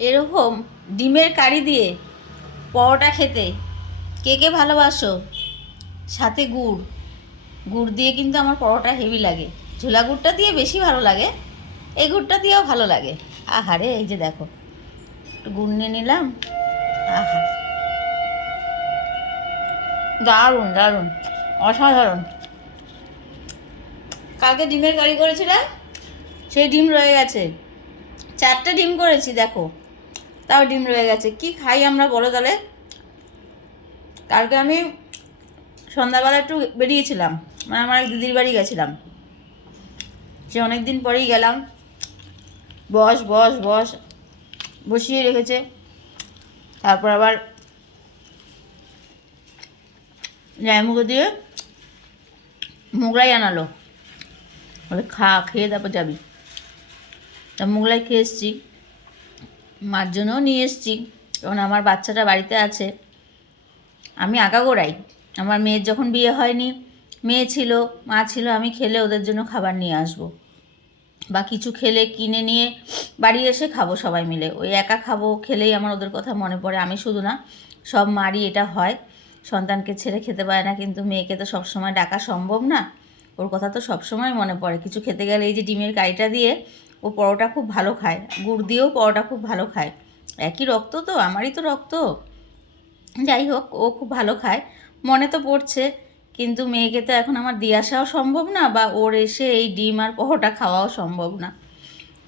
এরকম ডিমের কারি দিয়ে পরোটা খেতে কে কে ভালোবাসো? সাথে গুড়, গুড় দিয়ে কিন্তু আমার পরোটা হেভি লাগে। ঝোলা গুড়টা দিয়ে বেশি ভালো লাগে, এই গুড়টা দিয়েও ভালো লাগে। আহারে, এই যে দেখো, একটু গুড় নিয়ে নিলাম। আহা, দারুণ দারুণ, অসাধারণ। কালকে ডিমের কারি করেছিলাম, সেই ডিম রয়ে গেছে। 4টে ডিম করেছি দেখো, তাও ডিম রয়ে গেছে। কি খাই আমরা বলো তাহলে? কালকে আমি সন্ধ্যাবেলা একটু বেরিয়েছিলাম, মানে আমার এক দিদির বাড়ি গেছিলাম। সে অনেক দিন পরেই গেলাম। বস বস বস বসিয়ে রেখেছে। তারপর আবার জায়মুখো দিয়ে মোগলাই আনালো, বলে খেয়ে তারপর যাবি। তা মোগলাই খেয়ে এসছি, মার জন্যও নিয়ে এসছি, কারণ আমার বাচ্চাটা বাড়িতে আছে। আমি আগাগোড়াই, আমার মেয়ের যখন বিয়ে হয়নি, মেয়ে ছিল, মা ছিল, আমি খেলে ওদের জন্য খাবার নিয়ে আসবো, বা কিছু খেলে কিনে নিয়ে বাড়ি এসে খাবো সবাই মিলে। ওই একা খাবো খেলেই আমার ওদের কথা মনে পড়ে। আমি শুধু না, সব মারই এটা হয়, সন্তানকে ছেড়ে খেতে পারে না, কিন্তু মেয়েকে তো সবসময় ডাকা সম্ভব না। ওর কথা তো সবসময় মনে পড়ে কিছু খেতে গেলে। এই যে ডিমের কারিটা দিয়ে ও পরোটা খুব ভালো খায়, গুড় দিয়েও পরোটা খুব ভালো খায়। একই রক্ত তো, আমারই তো রক্ত। যাই হোক, ও খুব ভালো খায়, মনে তো পড়ছে। কিন্তু মেয়েকে তো এখন আমার দিয়ে আসাও সম্ভব না, বা ওর এসে এই ডিম আর পরোটা খাওয়াও সম্ভব না।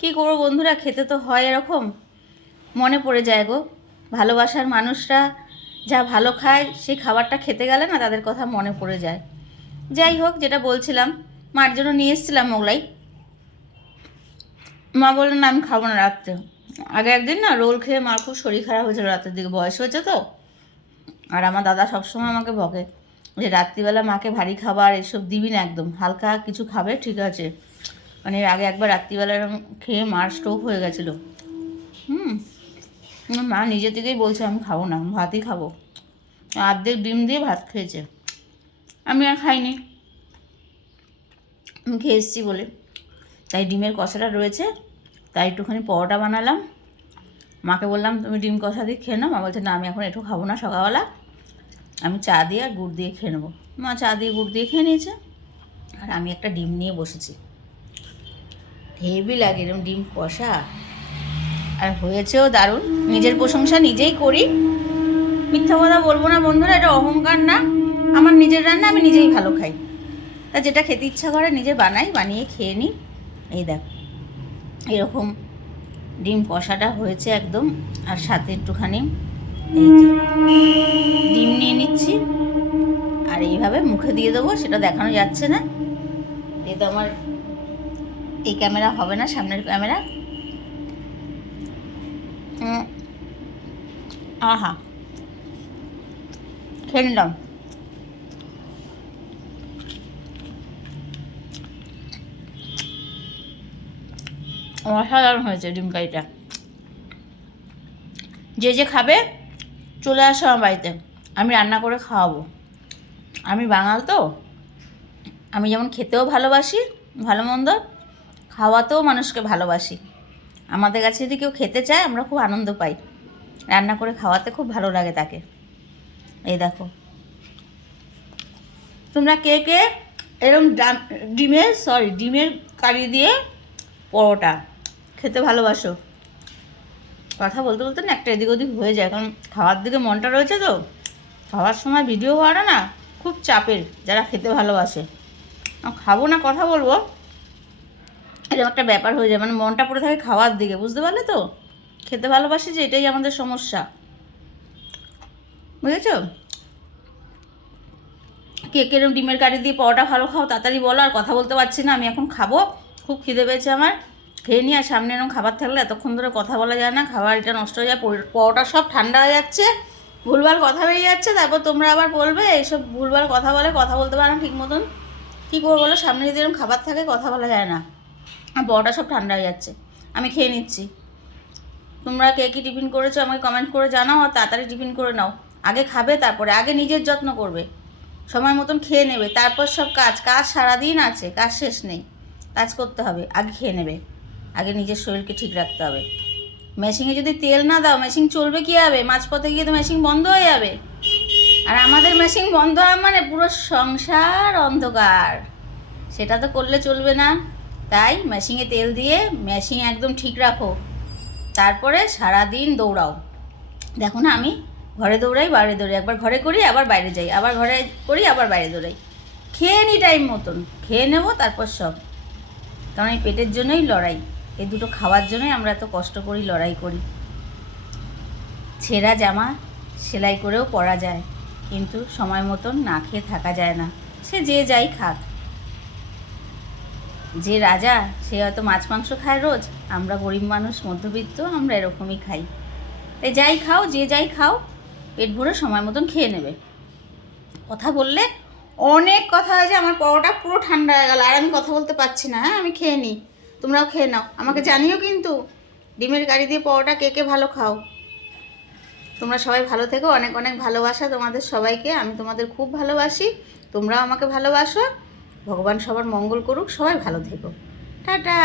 কী করবো বন্ধুরা, খেতে তো হয় এরকম, মনে পড়ে যায় গো। ভালোবাসার মানুষরা যা ভালো খায়, সেই খাবারটা খেতে গেলে না তাদের কথা মনে পড়ে যায়। যাই হোক, যেটা বলছিলাম, মার জন্য নিয়ে এসেছিলাম মোগলাই। মা বললেন না, আমি খাবো না রাত্রে। আগে একদিন না রোল খেয়ে মার খুব শরীর খারাপ হয়েছিল রাতের দিকে, বয়স হয়েছে তো। আর আমার দাদা সবসময় আমাকে বকে যে রাত্রিবেলা মাকে ভারী খাবার এসব দিবি না, একদম হালকা কিছু খাবে, ঠিক আছে। মানে এর আগে একবার রাত্রিবেলা খেয়ে মার স্ট্রোক হয়ে গেছিলো। মা নিজে থেকেই বলছে আমি খাবো না, ভাতই খাবো। অর্ধেক ডিম দিয়ে ভাত খেয়েছে, আমি আর খাইনি, আমি খেয়ে এসেছি বলে। তাই ডিমের কষাটা রয়েছে, তাই একটুখানি পরোটা বানালাম। মাকে বললাম তুমি ডিম কষা দিয়ে খেয়ে নাও। মা বলছে না, আমি এখন একটু খাবো না, সকালবেলা আমি চা দিয়ে আর গুড় দিয়ে খেয়ে নেবো। মা চা দিয়ে গুড় দিয়ে খেয়ে নিয়েছে, আর আমি একটা ডিম নিয়ে বসেছি। হেভি লাগে এরকম ডিম কষা, আর হয়েছেও দারুণ। নিজের প্রশংসা নিজেই করি, মিথ্যা কথা বলবো না বন্ধুরা, এটা অহংকার না। আমার নিজের রান্না আমি নিজেই ভালো খাই, তা যেটা খেতে ইচ্ছা করে নিজে বানাই, বানিয়ে খেয়ে নিই। এই দেখ, এরকম ডিম কষাটা হয়েছে একদম, আর সাথে একটুখানি এই যে ডিম নিয়ে নিচ্ছি, আর এইভাবে মুখে দিয়ে দেবো। সেটা দেখানো যাচ্ছে না, এই তো আমার এই ক্যামেরা হবে না, সামনের ক্যামেরা। আহা, খেয়ে নিলাম। অসাধারণ হয়েছে ডিম কারিটা। যে যে খাবে চলে আসো আমার বাড়িতে, আমি রান্না করে খাওয়াবো। আমি বাঙাল তো, আমি যেমন খেতেও ভালোবাসি ভালো মন্দ, খাওয়াতেও মানুষকে ভালোবাসি। আমাদের কাছে যদি কেউ খেতে চায়, আমরা খুব আনন্দ পাই, রান্না করে খাওয়াতে খুব ভালো লাগে তাকে। এই দেখো, তোমরা কে কে এরকম ডিমের কারি দিয়ে পরোটা খেতে ভালোবাসো? কথা বলতে বলতে না একটা এদিক ওদিক হয়ে যায়, কারণ খাওয়ার দিকে মনটা রয়েছে তো। খাওয়ার সময় ভিডিও করাটা না খুব চাপের, যারা খেতে ভালোবাসে। খাবো না, কথা বলবো, এরকম একটা ব্যাপার হয়ে যায়, মানে মনটা পড়ে থাকে খাওয়ার দিকে, বুঝতে পারলে তো? খেতে ভালোবাসি যে, এটাই আমাদের সমস্যা, বুঝেছো? কে কেরম ডিমের কারি দিয়ে পরোটা ভালো খাও তাড়াতাড়ি বলো। আর কথা বলতে পারছি না, আমি এখন খাবো, খুব খিদে পেয়েছে আমার। খেয়ে নিয়ে, আর সামনে এরকম খাবার থাকলে এতক্ষণ ধরে কথা বলা যায় না, খাবার এটা নষ্ট হয়ে যায়। পরোটা সব ঠান্ডা হয়ে যাচ্ছে, ভুলভাল কথা বেরিয়ে যাচ্ছে, তারপর তোমরা আবার বলবে এইসব ভুলভাল কথা বলে, কথা বলতে পারো না ঠিক মতন। কী করবো বলো, সামনে যদি এরকম খাবার থাকে কথা বলা যায় না। আর পরোটা সব ঠান্ডা হয়ে যাচ্ছে, আমি খেয়ে নিচ্ছি। তোমরা কে কী টিফিন করেছো আমাকে কমেন্ট করে জানাও, আর তাড়াতাড়ি টিফিন করে নাও। আগে খাবে, তারপরে আগে নিজের যত্ন করবে, সময় মতন খেয়ে নেবে, তারপর সব কাজ। কাজ সারাদিন আছে, কাজ শেষ নেই, কাজ করতে হবে, আগে খেয়ে নেবে, আগে নিজের শরীরকে ঠিক রাখতে হবে, মেশিনে যদি তেল না দাও মেশিন চলবে কীভাবে? মাঝপথে গিয়ে তো মেশিন বন্ধ হয়ে যাবে। আর আমাদের মেশিন বন্ধ হয় মানে পুরো সংসার অন্ধকার, সেটা তো করলে চলবে না। তাই মেশিনে তেল দিয়ে মেশিন একদম ঠিক রাখো, তারপরে সারাদিন দৌড়াও। দেখো না, আমি ঘরে দৌড়াই বাইরে দৌড়াই, একবার ঘরে করি আবার বাইরে যাই, আবার ঘরে করি আবার বাইরে দৌড়াই। খেয়ে নিই টাইম মতন, খেয়ে নেবো তারপর সব। কারণ এই পেটের জন্যই লড়াই, এই দুটো খাওয়ার জন্যই আমরা এত কষ্ট করি, লড়াই করি। ছেঁড়া জামা সেলাই করেও পরা যায়, কিন্তু সময় মতন না খেয়ে থাকা যায় না। সে যে যাই খাক, যে রাজা সে হয়তো মাছ মাংস খায় রোজ, আমরা গরিব মানুষ মধ্যবিত্ত, আমরা এরকমই খাই। তাই যাই খাও, যে যাই খাও, পেট ভরে সময় মতন খেয়ে নেবে। কথা বললে অনেক কথা হয়েছে, আমার পরোটা পুরো ঠান্ডা হয়ে গেল, আর আমি কথা বলতে পারছি না। হ্যাঁ, আমি খেয়ে নিই, তোমরাও খেয়ে নাও। আমাকে জানিও কিন্তু ডিমের কারি দিয়ে পরোটা কে কে ভালো খাও। তোমরা সবাই ভালো থেকো, অনেক অনেক ভালোবাসা তোমাদের সবাইকে। আমি তোমাদের খুব ভালোবাসি, তোমরাও আমাকে ভালোবাসো। ভগবান সবার মঙ্গল করুক, সবাই ভালো থেকো। টাটা।